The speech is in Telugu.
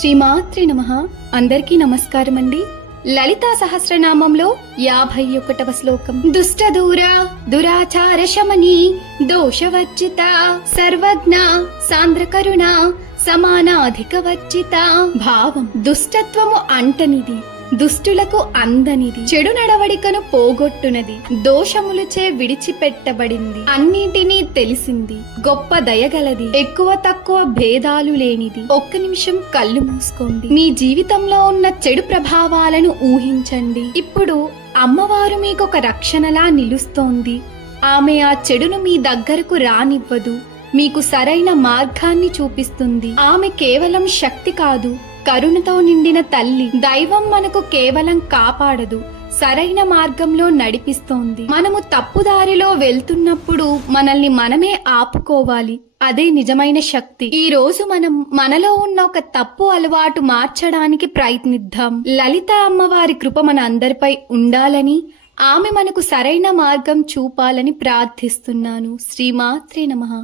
శ్రీమాత్రే నమః. అందరికీ నమస్కారం అండి. లలితా సహస్రనామంలో 51వ శ్లోకం. దుష్ట దూర దురాచార శమని దోషవర్జిత సర్వజ్ఞ సాంద్ర కరుణ సమానాధిక వర్జిత. భావం: దుష్టత్వము అంటనిది, దుష్టులకు అందనిది, చెడు నడవడికను పోగొట్టునది, దోషములచే విడిచిపెట్టబడింది, అన్నిటినీ తెలిసింది, గొప్ప దయగలది, ఎక్కువ తక్కువ భేదాలు లేనిది. ఒక్క నిమిషం కళ్ళు మూసుకోండి. మీ జీవితంలో ఉన్న చెడు ప్రభావాలను ఊహించండి. ఇప్పుడు అమ్మవారు మీకొక రక్షణలా నిలుస్తోంది. ఆమె ఆ చెడును మీ దగ్గరకు రానివ్వదు, మీకు సరైన మార్గాన్ని చూపిస్తుంది. ఆమె కేవలం శక్తి కాదు, కరుణతో నిండిన తల్లి. దైవం మనకు కేవలం కాపాడదు, సరైన మార్గంలో నడిపిస్తోంది. మనము తప్పుదారిలో వెళ్తున్నప్పుడు మనల్ని మనమే ఆపుకోవాలి. అదే నిజమైన శక్తి. ఈ రోజు మనం మనలో ఉన్న ఒక తప్పు అలవాటు మార్చడానికి ప్రయత్నిద్దాం. లలిత అమ్మవారి కృప మన అందరిపై ఉండాలని, ఆమె మనకు సరైన మార్గం చూపాలని ప్రార్థిస్తున్నాను. శ్రీమాత్రే నమః.